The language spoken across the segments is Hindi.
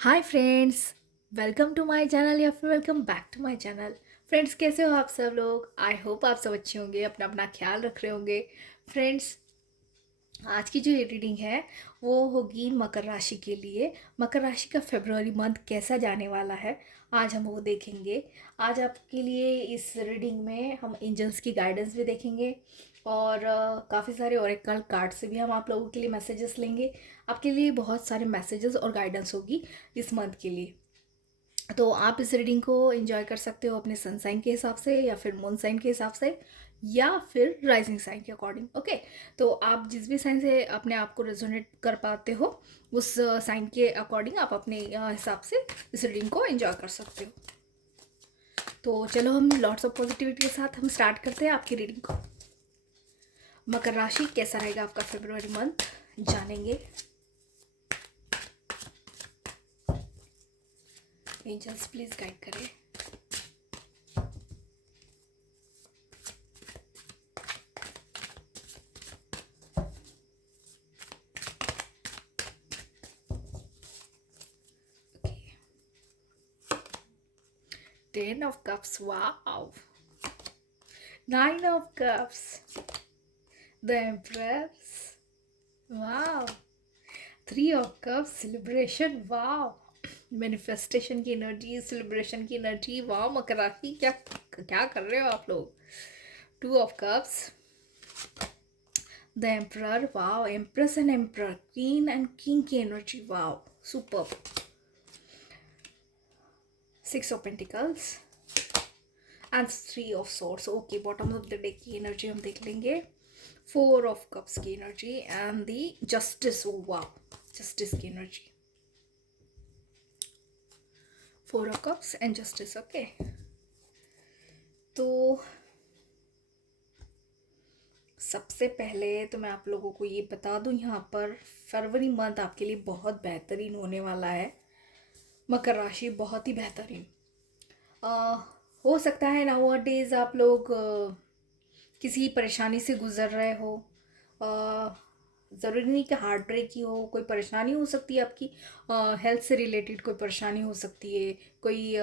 Hi friends, welcome to my channel या फिर welcome back to my channel. Friends, कैसे हो आप सब लोग? आई होप आप सब अच्छे होंगे, अपना अपना ख्याल रख रहे होंगे। फ्रेंड्स, आज की जो ये रीडिंग है वो होगी मकर राशि के लिए। मकर राशि का फेब्रुअरी मंथ कैसा जाने वाला है, आज हम वो देखेंगे। आज आपके लिए इस रीडिंग में हम एंजल्स की गाइडेंस भी देखेंगे और काफ़ी सारे ओरेकल कार्ड से भी हम आप लोगों के लिए मैसेजेस लेंगे। आपके लिए बहुत सारे मैसेजेस और गाइडेंस होगी इस मंथ के लिए। तो आप इस रीडिंग को एंजॉय कर सकते हो अपने सन साइन के हिसाब से या फिर मून साइन के हिसाब से या फिर राइजिंग साइन के अकॉर्डिंग। ओके, तो आप जिस भी साइन से अपने आप को रेजोनेट कर पाते हो उस साइन के अकॉर्डिंग आप अपने हिसाब से इस रीडिंग को एंजॉय कर सकते हो। तो चलो हम लॉट्स ऑफ पॉजिटिविटी के साथ हम स्टार्ट करते हैं आपकी रीडिंग को। मकर राशि कैसा रहेगा आपका फेब्रुअरी मंथ जानेंगे। एंजल्स प्लीज गाइड करें। Ten of Cups, wow. Nine of Cups, the Empress, wow. Three of Cups, celebration, wow. Manifestation की एनर्जी, सेलिब्रेशन की एनर्जी, वाह। मकर राशि क्या क्या कर रहे हो आप लोग? Two of cups, the emperor, वाह। Empress and emperor, queen and king की एनर्जी, वाह, super. Six of pentacles and three of swords. Okay, bottom of the deck की एनर्जी हम देख लेंगे। फोर ऑफ कप्स की एनर्जी एंड दी जस्टिस, वाह, जस्टिस की energy. Four of cups and justice. Okay, तो सबसे पहले तो मैं आप लोगों को ये बता दूं, यहाँ पर फरवरी मंथ आपके लिए बहुत बेहतरीन होने वाला है। मकर राशि बहुत ही बेहतरीन। हो सकता है नाउ डेज आप लोग किसी परेशानी से गुजर रहे हो। ज़रूरी नहीं कि हार्ट ब्रेक ही हो, कोई परेशानी हो सकती है आपकी। हेल्थ से रिलेटेड कोई परेशानी हो सकती है, कोई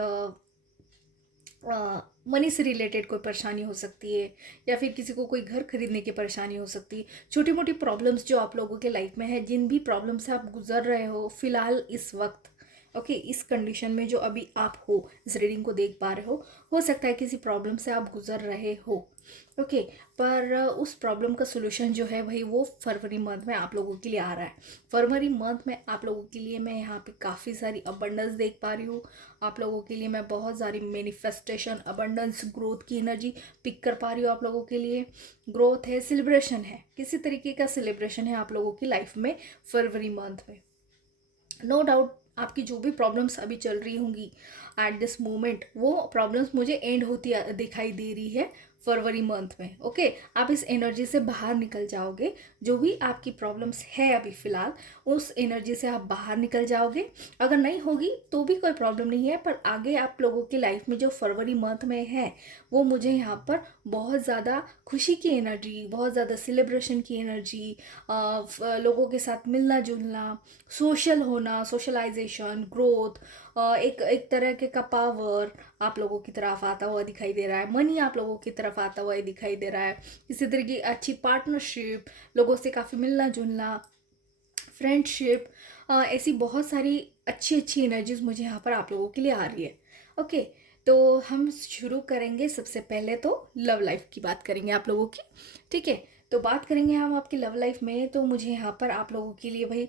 मनी से रिलेटेड कोई परेशानी हो सकती है, या फिर किसी को कोई घर खरीदने की परेशानी हो सकती है। छोटी मोटी प्रॉब्लम्स जो आप लोगों के लाइफ में है, जिन भी प्रॉब्लम से आप गुजर रहे हो फिलहाल इस वक्त, ओके, इस कंडीशन में जो अभी आप हो, इस रीडिंग को देख पा रहे हो सकता है किसी प्रॉब्लम से आप गुजर रहे हो। ओके, पर उस प्रॉब्लम का सोल्यूशन जो है वही वो फरवरी मंथ में आप लोगों के लिए आ रहा है। फरवरी मंथ में आप लोगों के लिए मैं यहाँ पे काफ़ी सारी अबंडेंस देख पा रही हूँ। आप लोगों के लिए मैं बहुत सारी मैनिफेस्टेशन, अबंडेंस, ग्रोथ की एनर्जी पिक कर पा रही हूँ। आप लोगों के लिए ग्रोथ है, सेलिब्रेशन है, किसी तरीके का सेलिब्रेशन है आप लोगों की लाइफ में फरवरी मंथ में। नो डाउट आपकी जो भी प्रॉब्लम्स अभी चल रही होंगी एट दिस मोमेंट, वो प्रॉब्लम्स मुझे एंड होती दिखाई दे रही है फरवरी मंथ में। ओके, आप इस एनर्जी से बाहर निकल जाओगे। जो भी आपकी प्रॉब्लम्स है अभी फ़िलहाल, उस एनर्जी से आप बाहर निकल जाओगे। अगर नहीं होगी तो भी कोई प्रॉब्लम नहीं है, पर आगे आप लोगों की लाइफ में जो फरवरी मंथ में है वो मुझे यहाँ पर बहुत ज़्यादा खुशी की एनर्जी, बहुत ज़्यादा सेलिब्रेशन की एनर्जी, लोगों के साथ मिलना जुलना, सोशल होना, सोशलाइजेशन, ग्रोथ, एक एक तरह के का पावर आप लोगों की तरफ आता हुआ दिखाई दे रहा है। मनी आप लोगों की तरफ आता हुआ दिखाई दे रहा है। इसी तरह की अच्छी पार्टनरशिप, लोगों से काफ़ी मिलना जुलना, फ्रेंडशिप, ऐसी बहुत सारी अच्छी अच्छी एनर्जीज मुझे यहाँ पर आप लोगों के लिए आ रही है। ओके, तो हम शुरू करेंगे। सबसे पहले तो लव लाइफ की बात करेंगे आप लोगों की। ठीक है, तो बात करेंगे हम आपकी लव लाइफ में। तो मुझे यहाँ पर आप लोगों के लिए भाई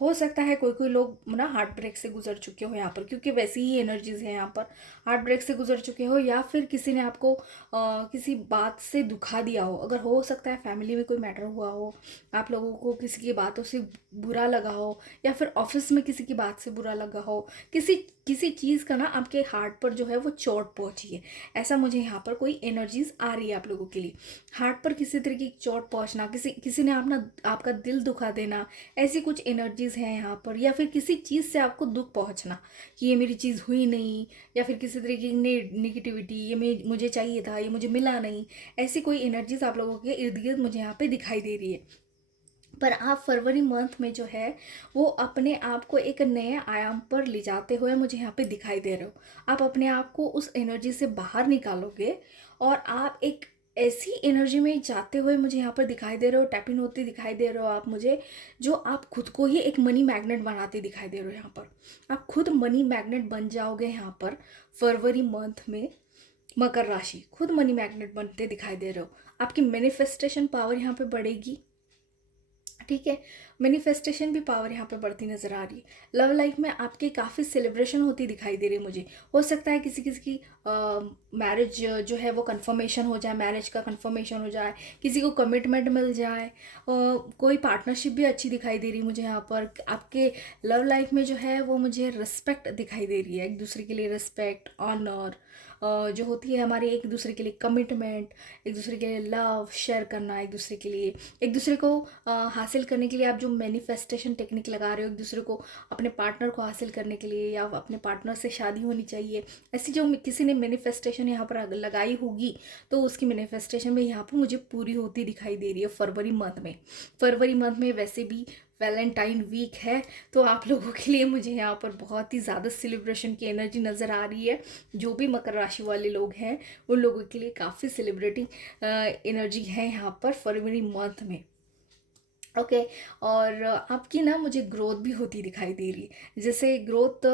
हो सकता है कोई कोई लोग ना हार्ट ब्रेक से गुजर चुके हो यहाँ पर, क्योंकि वैसी ही एनर्जीज है यहाँ पर। हार्ट ब्रेक से गुजर चुके हो या फिर किसी ने आपको किसी बात से दुखा दिया हो। अगर हो सकता है फैमिली में कोई मैटर हुआ हो, आप लोगों को किसी की बातों से बुरा लगा हो, या फिर ऑफिस में किसी की बात से बुरा लगा हो, किसी किसी चीज़ का ना आपके हार्ट पर जो है वो चोट पहुंची है। ऐसा मुझे यहाँ पर कोई एनर्जीज आ रही है आप लोगों के लिए। हार्ट पर किसी तरह की चोट पहुंचना, किसी किसी ने आपका दिल दुखा देना, ऐसी कुछ एनर्जीज हैं यहाँ पर। या फिर किसी चीज़ से आपको दुख पहुंचना कि ये मेरी चीज़ हुई नहीं, या फिर किसी तरीके की नेगेटिविटी, ये मुझे चाहिए था, ये मुझे मिला नहीं। ऐसी कोई एनर्जीज आप लोगों के इर्द गिर्द मुझे यहाँ पे दिखाई दे रही है। पर आप फरवरी मंथ में जो है वो अपने आप को एक नए आयाम पर ले जाते हुए मुझे यहाँ पे दिखाई दे रहे हो। आप अपने आप को उस एनर्जी से बाहर निकालोगे और आप एक ऐसी एनर्जी में जाते हुए मुझे यहाँ पर दिखाई दे रहे हो, टैप इन होते दिखाई दे रहे हो आप मुझे, जो आप खुद को ही एक मनी मैग्नेट बनाते दिखाई दे रहे हो। यहाँ पर आप खुद मनी मैग्नेट बन जाओगे यहाँ पर फरवरी मंथ में। मकर राशि खुद मनी मैग्नेट बनते दिखाई दे रहे हो। आपकी मैनिफेस्टेशन पावर यहाँ पे बढ़ेगी, ठीक है। मैनिफेस्टेशन भी पावर यहाँ पे बढ़ती नजर आ रही है। लव लाइफ में आपकी काफ़ी सेलिब्रेशन होती दिखाई दे रही है मुझे। हो सकता है किसी किसी की मैरिज जो है वो कंफर्मेशन हो जाए, मैरिज का कंफर्मेशन हो जाए, किसी को कमिटमेंट मिल जाए, कोई पार्टनरशिप भी अच्छी दिखाई दे रही है मुझे यहाँ पर। आपके लव लाइफ में जो है वो मुझे रिस्पेक्ट दिखाई दे रही है, एक दूसरे के लिए रिस्पेक्ट, ऑनर जो होती है हमारी, एक दूसरे के लिए कमिटमेंट, एक दूसरे के लिए लव शेयर करना, एक दूसरे के लिए, एक दूसरे को हासिल करने के लिए आप जो मैनिफेस्टेशन टेक्निक लगा रहे हो, एक दूसरे को अपने पार्टनर को हासिल करने के लिए, या अपने पार्टनर से शादी होनी चाहिए, ऐसी जो किसी ने मैनिफेस्टेशन यहाँ पर लगाई होगी तो उसकी मैनिफेस्टेशन भी यहाँ पर मुझे पूरी होती दिखाई दे रही है फरवरी मंथ में। फरवरी मंथ में वैसे भी वैलेंटाइन वीक है, तो आप लोगों के लिए मुझे यहाँ पर बहुत ही ज़्यादा सेलिब्रेशन की एनर्जी नज़र आ रही है। जो भी मकर राशि वाले लोग हैं उन लोगों के लिए काफ़ी सेलिब्रेटिंग एनर्जी है यहाँ पर फरवरी मंथ में। ओके और आपकी ना मुझे ग्रोथ भी होती दिखाई दे रही है। जैसे ग्रोथ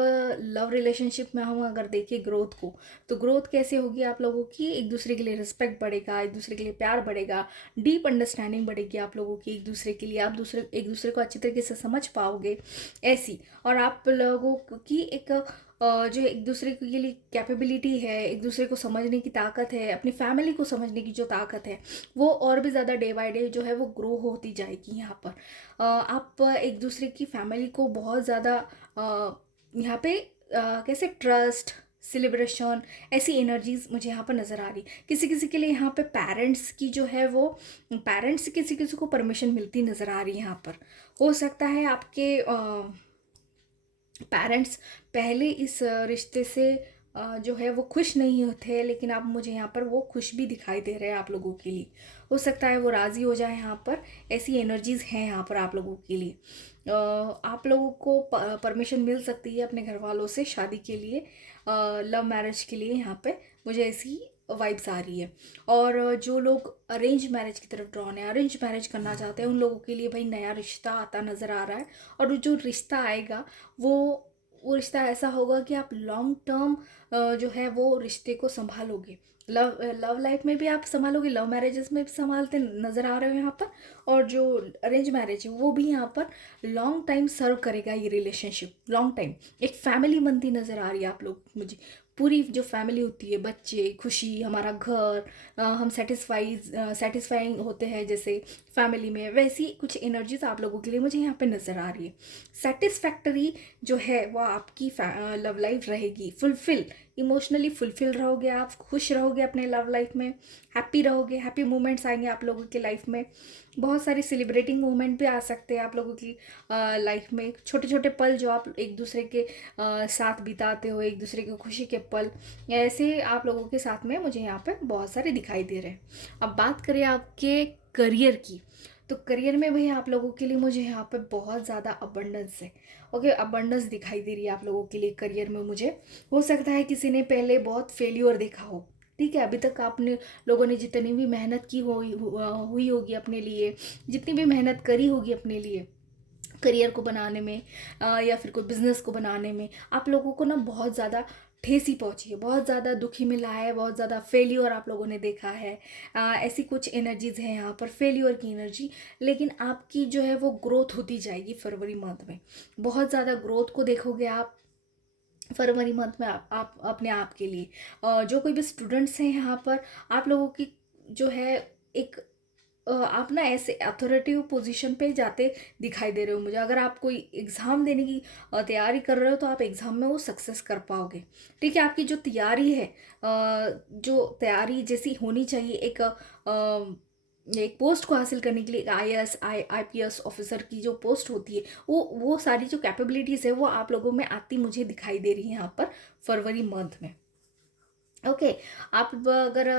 लव रिलेशनशिप में हम अगर देखें ग्रोथ को, तो ग्रोथ कैसे होगी आप लोगों की, एक दूसरे के लिए रिस्पेक्ट बढ़ेगा, एक दूसरे के लिए प्यार बढ़ेगा, डीप अंडरस्टैंडिंग बढ़ेगी आप लोगों की एक दूसरे के लिए, आप दूसरे एक दूसरे को अच्छी तरीके से समझ पाओगे ऐसी। और आप लोगों की एक जो एक दूसरे के लिए कैपेबिलिटी है, एक दूसरे को समझने की ताकत है, अपनी फैमिली को समझने की जो ताकत है वो और भी ज़्यादा डे बाय डे जो है वो ग्रो होती जाएगी यहाँ पर। आप एक दूसरे की फैमिली को बहुत ज़्यादा यहाँ पे कैसे ट्रस्ट, सेलिब्रेशन, ऐसी एनर्जीज मुझे यहाँ पर नज़र आ रही। किसी किसी के लिए यहाँ पे पेरेंट्स की जो है वो, पेरेंट्स से किसी किसी को परमिशन मिलती नज़र आ रही है यहाँ पर। हो सकता है आपके पेरेंट्स पहले इस रिश्ते से जो है वो खुश नहीं होते, लेकिन अब मुझे यहाँ पर वो खुश भी दिखाई दे रहे हैं आप लोगों के लिए। हो सकता है वो राज़ी हो जाए यहाँ पर, ऐसी एनर्जीज़ हैं यहाँ पर आप लोगों के लिए। आप लोगों को परमिशन मिल सकती है अपने घर वालों से शादी के लिए, लव मैरिज के लिए। यहाँ पे मुझे ऐसी वाइब्स आ रही है। और जो लोग अरेंज मैरिज की तरफ ड्रॉन है, अरेंज मैरिज करना चाहते हैं, उन लोगों के लिए भाई नया रिश्ता आता नज़र आ रहा है। और जो रिश्ता आएगा वो रिश्ता ऐसा होगा कि आप लॉन्ग टर्म जो है वो रिश्ते को संभालोगे। लव लाइफ में भी आप संभालोगे, लव मैरिजेस में भी संभालते नज़र आ रहे हो यहाँ पर। और जो अरेंज मैरिज है वो भी यहाँ पर लॉन्ग टाइम सर्व करेगा ये रिलेशनशिप, लॉन्ग टाइम एक फैमिली बनती नज़र आ रही है आप लोग मुझे। पूरी जो फैमिली होती है, बच्चे, खुशी, हमारा घर, हम सेटिस्फाइंग होते हैं जैसे फैमिली में, वैसी कुछ एनर्जीज आप लोगों के लिए मुझे यहाँ पे नज़र आ रही है। सेटिस्फैक्टरी जो है वो आपकी लव लाइफ रहेगी, फुलफिल, इमोशनली फुलफिल रहोगे आप, खुश रहोगे अपने लव लाइफ में, हैप्पी रहोगे, हैप्पी मोमेंट्स आएंगे आप लोगों की लाइफ में। बहुत सारी सेलिब्रेटिंग मोमेंट भी आ सकते हैं आप लोगों की लाइफ में, छोटे छोटे पल जो आप एक दूसरे के साथ बिताते हो, एक दूसरे की खुशी के पल, ऐसे आप लोगों के साथ में मुझे यहाँ पे बहुत सारे दिखाई दे रहे हैं। अब बात करें आपके करियर की, तो करियर में भी आप लोगों के लिए मुझे यहाँ पे बहुत ज़्यादा अबंडेंस है। ओके, अबंडेंस दिखाई दे रही है आप लोगों के लिए करियर में मुझे। हो सकता है किसी ने पहले बहुत फेल्योर देखा हो, ठीक है, अभी तक आपने लोगों ने जितनी भी मेहनत की हुई होगी अपने लिए, जितनी भी मेहनत करी होगी अपने लिए करियर को बनाने में, या फिर कोई बिजनेस को बनाने में, आप लोगों को ना बहुत ज़्यादा ठेसी पहुंची है, बहुत ज़्यादा दुखी मिला है, बहुत ज़्यादा फेल्योर आप लोगों ने देखा है। ऐसी कुछ एनर्जीज़ हैं यहाँ पर, फेल्योर की एनर्जी। लेकिन आपकी जो है वो ग्रोथ होती जाएगी फरवरी मंथ में, बहुत ज़्यादा ग्रोथ को देखोगे आप फरवरी मंथ में। आप अपने आप के लिए जो कोई भी स्टूडेंट्स हैं यहाँ पर, आप लोगों की जो है एक आप ना ऐसे अथॉरिटिव पोजीशन पे जाते दिखाई दे रहे हो मुझे। अगर आप कोई एग्ज़ाम देने की तैयारी कर रहे हो तो आप एग्ज़ाम में वो सक्सेस कर पाओगे, ठीक है। आपकी जो तैयारी है, जो तैयारी जैसी होनी चाहिए एक पोस्ट को हासिल करने के लिए, IAS IPS ऑफिसर की जो पोस्ट होती है, वो सारी जो कैपेबिलिटीज़ है वो आप लोगों में आती मुझे दिखाई दे रही है यहाँ पर फरवरी मंथ में। ओके, आप अगर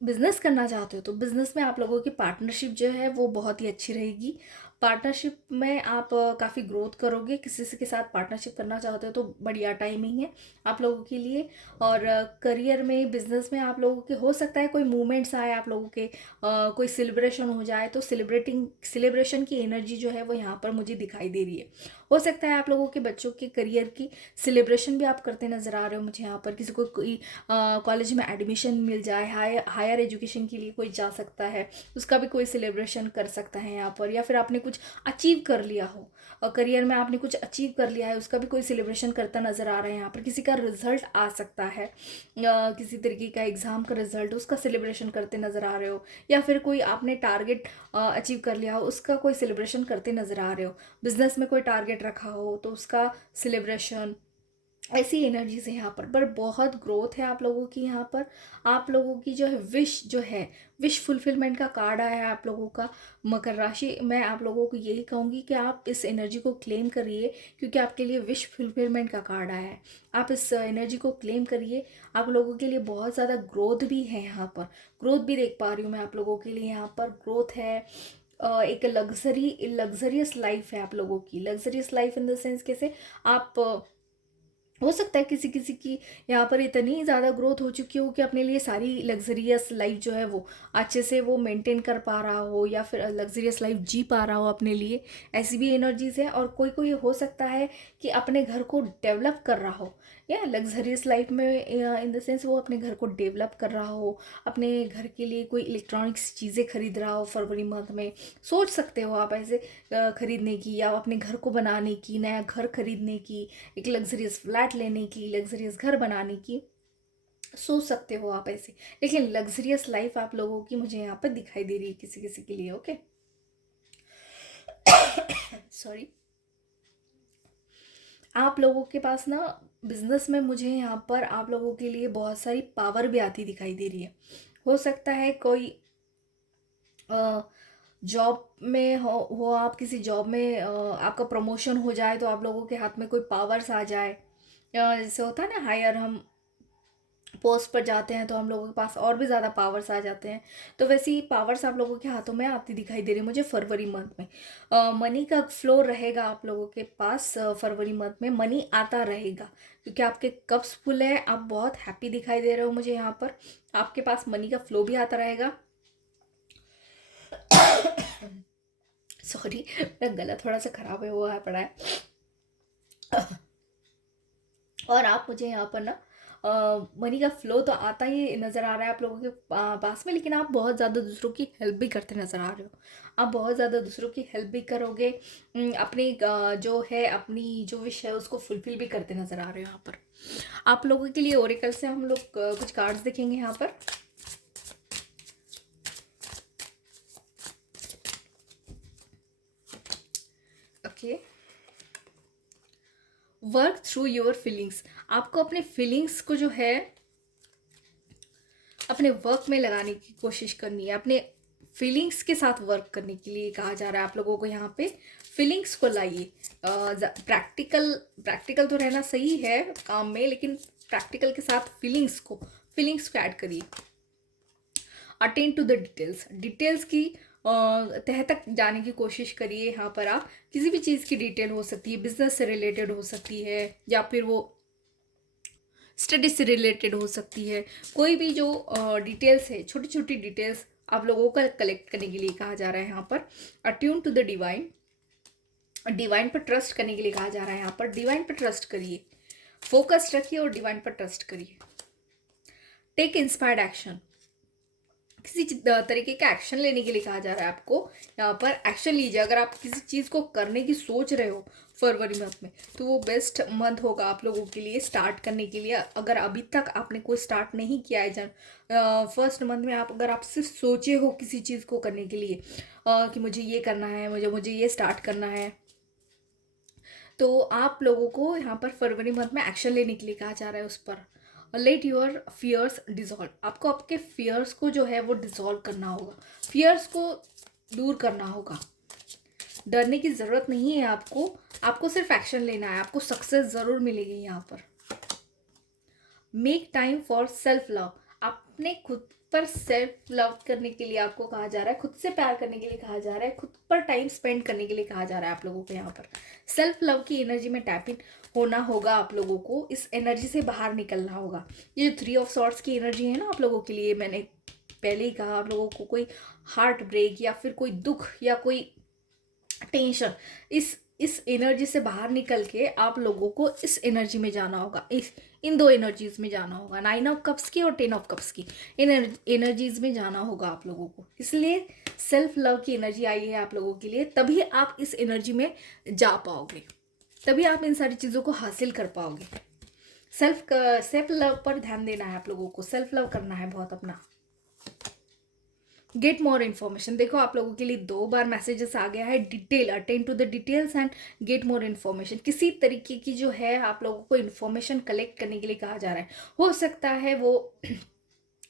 बिज़नेस करना चाहते हो तो बिज़नेस में आप लोगों की पार्टनरशिप जो है वो बहुत ही अच्छी रहेगी। पार्टनरशिप में आप काफ़ी ग्रोथ करोगे। किसी से के साथ पार्टनरशिप करना चाहते हो तो बढ़िया टाइमिंग है आप लोगों के लिए। और करियर में, बिज़नेस में आप लोगों के हो सकता है कोई मूवमेंट्स आए आप लोगों के, कोई सेलिब्रेशन हो जाए तो सेलिब्रेशन की एनर्जी जो है वो यहाँ पर मुझे दिखाई दे रही है। हो सकता है आप लोगों के बच्चों के करियर की सेलिब्रेशन भी आप करते नज़र आ रहे हो मुझे यहाँ पर। किसी को कोई कॉलेज में एडमिशन मिल जाए, हायर एजुकेशन के लिए कोई जा सकता है, उसका भी कोई सेलिब्रेशन कर सकता है यहाँ पर। या फिर आपने कुछ अचीव कर लिया हो और करियर में आपने कुछ अचीव कर लिया है, उसका भी कोई सेलिब्रेशन करता नज़र आ रहा है यहाँ पर। किसी का रिजल्ट आ सकता है, किसी तरीके का एग्ज़ाम का रिजल्ट, उसका सेलिब्रेशन करते नज़र आ रहे हो। या फिर कोई आपने टारगेट अचीव कर लिया हो, उसका कोई सेलिब्रेशन करते नज़र आ रहे हो। बिजनेस में कोई टारगेट रखा हो तो उसका सेलिब्रेशन, ऐसी एनर्जीज है यहाँ पर बहुत ग्रोथ है आप लोगों की यहाँ पर। आप लोगों की जो है विश फुलफिलमेंट का कार्ड आया है आप लोगों का। मकर राशि, मैं आप लोगों को यही कहूँगी कि आप इस एनर्जी को क्लेम करिए, क्योंकि आपके लिए विश फुलफिलमेंट का कार्ड आया है। आप इस एनर्जी को क्लेम करिए। आप लोगों के लिए बहुत ज़्यादा ग्रोथ भी है यहाँ पर। ग्रोथ भी देख पा रही हूँ मैं आप लोगों के लिए यहाँ पर। ग्रोथ है, एक लग्जरियस लाइफ है आप लोगों की। Luxurious life in the sense कैसे, आप हो सकता है किसी किसी की यहाँ पर इतनी ज़्यादा ग्रोथ हो चुकी हो कि अपने लिए सारी लग्जरियस लाइफ जो है वो अच्छे से वो मेंटेन कर पा रहा हो, या फिर लग्जरियस लाइफ जी पा रहा हो अपने लिए। ऐसी भी एनर्जीज है। और कोई कोई हो सकता है कि अपने घर को डेवलप कर रहा हो, या लग्जरियस लाइफ में इन द सेंस वो अपने घर को डेवलप कर रहा हो, अपने घर के लिए कोई इलेक्ट्रॉनिक्स चीज़ें खरीद रहा हो फरवरी मंथ में। सोच सकते हो आप ऐसे खरीदने की, या अपने घर को बनाने की, नया घर खरीदने की, एक लग्जरियस फ्लैट लेने की, लग्जरियस घर बनाने की सोच सकते हो आप ऐसे। लेकिन लग्जरियस लाइफ आप लोगों की मुझे यहाँ पर दिखाई दे रही है किसी किसी के लिए। Okay, sorry. आप लोगों के पास ना बिजनेस में मुझे यहाँ पर आप लोगों के लिए बहुत सारी पावर भी आती दिखाई दे रही है। हो सकता है कोई जॉब में हो आप किसी जॉब में आपका प्रमोशन हो जाए तो आप लोगों के हाथ में कोई पावर्स आ जाए। जैसे होता है ना, हायर हम पोस्ट पर जाते हैं तो हम लोगों के पास और भी ज़्यादा पावर्स आ जाते हैं। तो वैसे ही पावर्स आप लोगों के हाथों में आती दिखाई दे रही है मुझे फरवरी मंथ में। मनी का फ्लो रहेगा आप लोगों के पास। फरवरी मंथ में मनी आता रहेगा, क्योंकि आपके कप्स फुल है। आप बहुत हैप्पी दिखाई दे रहे हो मुझे यहाँ पर। आपके पास मनी का फ्लो भी आता रहेगा। सॉरी, मेरा गला थोड़ा सा खराब है, हुआ है पड़ा है। और आप मुझे यहाँ पर ना मनी का फ्लो तो आता ही नज़र आ रहा है आप लोगों के पास में, लेकिन आप बहुत ज़्यादा दूसरों की हेल्प भी करते नज़र आ रहे हो। आप बहुत ज़्यादा दूसरों की हेल्प भी करोगे। अपनी जो है, अपनी जो विश है उसको फुलफिल भी करते नज़र आ रहे हो यहाँ पर। आप लोगों के लिए ओरेकल से हम लोग कुछ कार्ड्स देखेंगे यहाँ पर। Okay, work through your feelings. आपको अपने फीलिंग्स को जो है अपने वर्क में लगाने की कोशिश करनी है। अपने फीलिंग्स के साथ वर्क करने के लिए कहा जा रहा है आप लोगों को यहाँ पे। फीलिंग्स को लाइए। प्रैक्टिकल तो रहना सही है काम में, लेकिन प्रैक्टिकल के साथ फीलिंग्स को ऐड करिए। अटेंड टू द डिटेल्स की तह तक जाने की कोशिश करिए। यहाँ पर आप किसी भी चीज़ की डिटेल हो सकती है, बिजनेस से रिलेटेड हो सकती है, या फिर वो स्टडी से रिलेटेड हो सकती है। कोई भी जो डिटेल्स है, छोटी छोटी डिटेल्स आप लोगों का कलेक्ट करने के लिए कहा जा रहा है यहाँ पर। Attune to the divine, divine पर ट्रस्ट करने के लिए कहा जा रहा है यहाँ पर। डिवाइन पर ट्रस्ट करिए, फोकस रखिए और डिवाइन पर ट्रस्ट करिए। टेक इंस्पायर्ड एक्शन, किसी तरीके का एक्शन लेने के लिए कहा जा रहा है आपको। यहाँ पर एक्शन लीजिए। अगर आप किसी चीज़ को करने की सोच रहे हो फरवरी मंथ में, तो वो बेस्ट मंथ होगा आप लोगों के लिए स्टार्ट करने के लिए। अगर अभी तक आपने कोई स्टार्ट नहीं किया है, फर्स्ट मंथ में आप अगर आप सिर्फ सोचे हो किसी चीज़ को करने के लिए कि मुझे ये करना है, मुझे ये स्टार्ट करना है, तो आप लोगों को यहाँ पर फरवरी मंथ में एक्शन लेने के लिए कहा जा रहा है उस पर। लेट योर फियर्स डिजॉल्व, आपको आपके फियर्स को जो है वो डिजॉल्व करना होगा, फियर्स को दूर करना होगा। डरने की ज़रूरत नहीं है आपको सिर्फ एक्शन लेना है। आपको सक्सेस ज़रूर मिलेगी यहाँ पर। Make time for self love, अपने खुद पर सेल्फ लव करने के लिए आपको कहा जा रहा है, खुद से प्यार करने के लिए कहा जा रहा है, खुद पर टाइम स्पेंड करने के लिए कहा जा रहा है आप लोगों को। यहाँ पर सेल्फ लव की एनर्जी में टैप इन होना होगा आप लोगों को, इस एनर्जी से बाहर निकलना होगा। ये जो 3 ऑफ सॉर्ड्स की एनर्जी है ना आप लोगों के लिए, मैंने पहले ही कहा, आप लोगों को कोई हार्ट ब्रेक या फिर कोई दुख या कोई टेंशन, इस एनर्जी से बाहर निकल के आप लोगों को इस एनर्जी में जाना होगा, इस इन 2 एनर्जीज में जाना होगा, 9 ऑफ कप्स की और 10 ऑफ कप्स की इन एनर्जीज में जाना होगा आप लोगों को। इसलिए सेल्फ लव की एनर्जी आई है आप लोगों के लिए, तभी आप इस एनर्जी में जा पाओगे, तभी आप इन सारी चीज़ों को हासिल कर पाओगे। सेल्फ लव पर ध्यान देना है आप लोगों को, सेल्फ लव करना है बहुत अपना। गेट मोर इन्फॉर्मेशन, देखो आप लोगों के लिए 2 बार मैसेजेस आ गया है, detail, attend to the details and get more information. किसी तरीके की जो है आप लोगों को इन्फॉर्मेशन कलेक्ट करने के लिए कहा जा रहा है। हो सकता है वो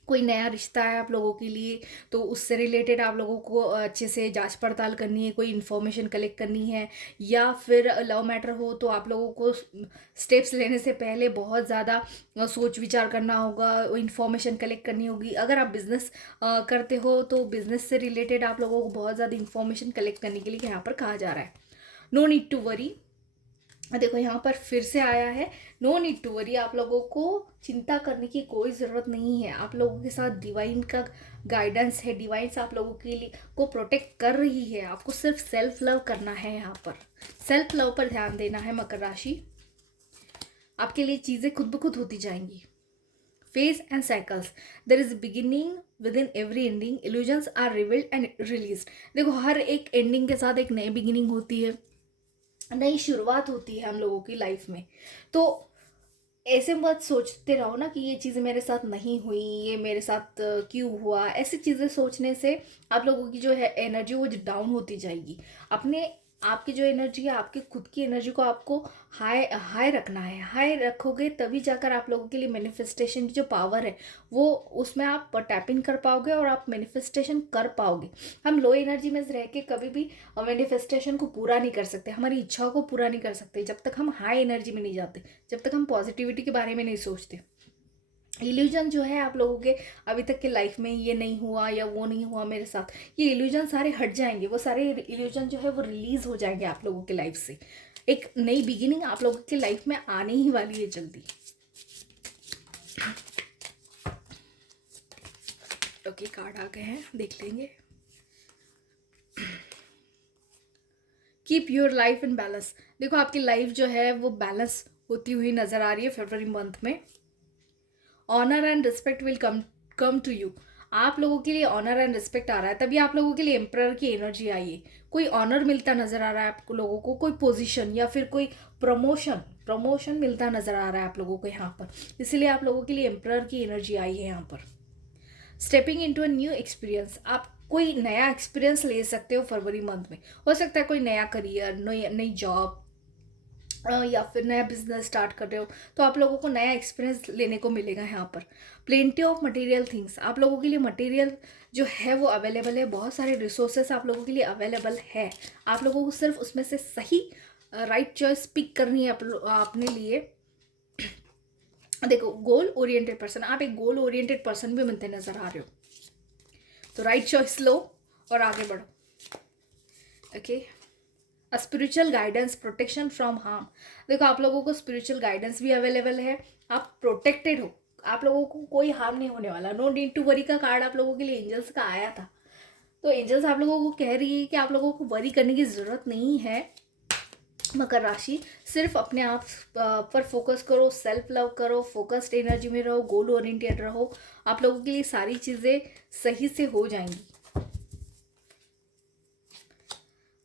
कोई नया रिश्ता है आप लोगों के लिए, तो उससे रिलेटेड आप लोगों को अच्छे से जांच पड़ताल करनी है, कोई इन्फॉर्मेशन कलेक्ट करनी है, या फिर लव मैटर हो तो आप लोगों को स्टेप्स लेने से पहले बहुत ज़्यादा सोच विचार करना होगा, इन्फॉर्मेशन कलेक्ट करनी होगी। अगर आप बिज़नेस करते हो तो बिज़नेस से रिलेटेड आप लोगों को बहुत ज़्यादा इन्फॉर्मेशन कलेक्ट करने के लिए यहाँ पर कहा जा रहा है। नो नीड टू वरी, देखो यहाँ पर फिर से आया है, नो नीड टू वरी, आप लोगों को चिंता करने की कोई ज़रूरत नहीं है। आप लोगों के साथ डिवाइन का गाइडेंस है, डिवाइन्स आप लोगों के लिए को प्रोटेक्ट कर रही है। आपको सिर्फ सेल्फ लव करना है, यहाँ पर सेल्फ लव पर ध्यान देना है मकर राशि। आपके लिए चीज़ें खुद ब खुद होती जाएंगी। Phase and cycles, there is beginning within every ending, illusions are revealed and released. देखो हर एक एंडिंग के साथ एक नई बिगिनिंग होती है, नई शुरुआत होती है हम लोगों की लाइफ में। तो ऐसे मत सोचते रहो ना कि ये चीज़ें मेरे साथ नहीं हुई, ये मेरे साथ क्यों हुआ। ऐसी चीज़ें सोचने से आप लोगों की जो है एनर्जी वो डाउन होती जाएगी। अपने आपकी जो एनर्जी है, आपकी खुद की एनर्जी को आपको हाई हाई रखना है। हाई रखोगे तभी जाकर आप लोगों के लिए मैनिफेस्टेशन की जो पावर है वो उसमें आप टैपिंग कर पाओगे और आप मैनिफेस्टेशन कर पाओगे। हम लो एनर्जी में रह के कभी भी मैनिफेस्टेशन को पूरा नहीं कर सकते, हमारी इच्छाओं को पूरा नहीं कर सकते जब तक हम हाई एनर्जी में नहीं जाते, जब तक हम पॉजिटिविटी के बारे में नहीं सोचते। इल्यूजन जो है आप लोगों के अभी तक के लाइफ में, ये नहीं हुआ या वो नहीं हुआ मेरे साथ, ये इल्यूजन सारे हट जाएंगे, वो सारे इल्यूजन जो है वो रिलीज हो जाएंगे आप लोगों के लाइफ से। एक नई बिगिनिंग आप लोगों के लाइफ में आने ही वाली है जल्दी। ओके, कार्ड आ गए हैं, देख लेंगे। Keep your life in balance, देखो आपकी लाइफ जो है वो बैलेंस होती हुई नजर आ रही है फरवरी मंथ में। Honour and respect will come to you, आप लोगों के लिए ऑनर एंड रिस्पेक्ट आ रहा है, तभी आप लोगों के लिए एम्परर की एनर्जी आई है। कोई ऑनर मिलता नजर आ रहा है आप लोगों को, कोई पोजीशन या फिर कोई प्रमोशन मिलता नजर आ रहा है आप लोगों को यहाँ पर, इसलिए आप लोगों के लिए एम्परर की एनर्जी आई है यहाँ पर। Stepping into a new experience, आप कोई नया एक्सपीरियंस ले सकते हो फरवरी मंथ में। हो सकता है कोई नया करियर, नई जॉब या फिर नया बिजनेस स्टार्ट कर रहे हो, तो आप लोगों को नया एक्सपीरियंस लेने को मिलेगा यहाँ पर। प्लेंटी ऑफ मटेरियल थिंग्स, आप लोगों के लिए मटेरियल जो है वो अवेलेबल है, बहुत सारे रिसोर्सेस आप लोगों के लिए अवेलेबल है। आप लोगों को सिर्फ उसमें से सही राइट चॉइस पिक करनी है अपने लिए। देखो गोल ओरिएंटेड पर्सन, आप एक गोल ओरिएंटेड पर्सन भी बनते नजर आ रहे हो, तो राइट चॉइस लो और आगे बढ़ो। Okay, spiritual guidance, protection from harm, देखो आप लोगों को स्पिरिचुअल गाइडेंस भी अवेलेबल है, आप प्रोटेक्टेड हो, आप लोगों को कोई हार्म नहीं होने वाला। नो नीड टू वरी का कार्ड आप लोगों के लिए एंजल्स का आया था, तो एंजल्स आप लोगों को कह रही है कि आप लोगों को वरी करने की ज़रूरत नहीं है। मकर राशि, सिर्फ अपने आप पर फोकस करो, सेल्फ लव करो, फोकस्ड एनर्जी में रहो, गोल ओरिएंटेड रहो, आप लोगों के लिए सारी चीज़ें सही से हो जाएंगी।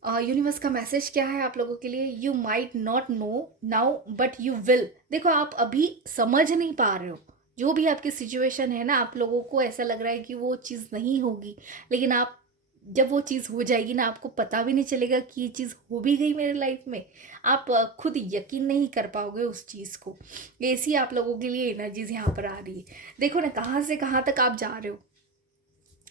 यूनिवर्स का मैसेज क्या है आप लोगों के लिए? You might not know now but you will, देखो आप अभी समझ नहीं पा रहे हो, जो भी आपकी सिचुएशन है ना, आप लोगों को ऐसा लग रहा है कि वो चीज़ नहीं होगी, लेकिन आप जब वो चीज़ हो जाएगी ना, आपको पता भी नहीं चलेगा कि ये चीज़ हो भी गई मेरे लाइफ में। आप खुद यकीन नहीं कर पाओगे उस चीज़ को। ऐसी आप लोगों के लिए एनर्जीज यहाँ पर आ रही है। देखो ना कहाँ से कहाँ तक आप जा रहे हो,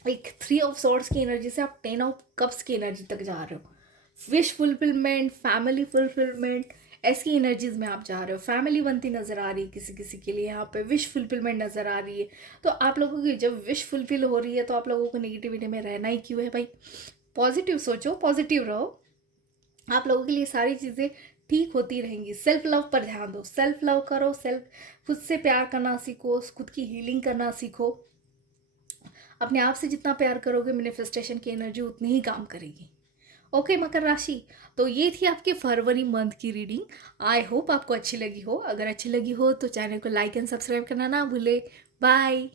एक 3 ऑफ सॉर्ड्स की एनर्जी से आप 10 ऑफ कप्स की एनर्जी तक जा रहे हो। विश फुलफिलमेंट, फैमिली फुलफिलमेंट, ऐसी एनर्जीज में आप जा रहे हो। फैमिली बनती नजर आ रही है किसी किसी के लिए, यहाँ पे विश फुलफिलमेंट नजर आ रही है। तो आप लोगों की जब विश फुलफिल हो रही है तो आप लोगों को नेगेटिविटी में रहना ही क्यों है भाई। पॉजिटिव सोचो, पॉजिटिव रहो, आप लोगों के लिए सारी चीज़ें ठीक होती रहेंगी। सेल्फ लव पर ध्यान दो, सेल्फ लव करो, सेल्फ खुद से प्यार करना सीखो, खुद की हीलिंग करना सीखो। अपने आप से जितना प्यार करोगे मैनिफेस्टेशन की एनर्जी उतनी ही काम करेगी। ओके मकर राशि, तो ये थी आपके फरवरी मंथ की रीडिंग। आई होप आपको अच्छी लगी हो। अगर अच्छी लगी हो तो चैनल को लाइक एंड सब्सक्राइब करना ना भूले। बाय।